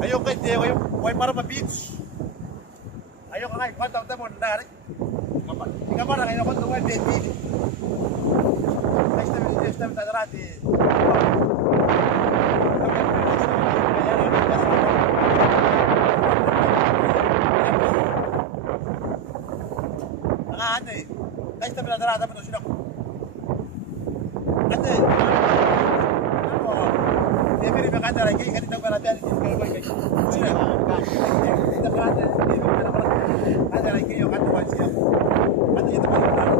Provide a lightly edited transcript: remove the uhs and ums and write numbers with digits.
Ayo kay Diego, way para ma-beach. Ayo ka ngay, kwanta mo na rin. Ika pa na ngayon ko tuwa beach. Next time tadarati. Ate, next time tadarati mo sino ko. Ate. Ini berkata lagi kan kita berada di sini kalau kayak sudah kita berada di sini ada lagi yang kan tuan siap ada yang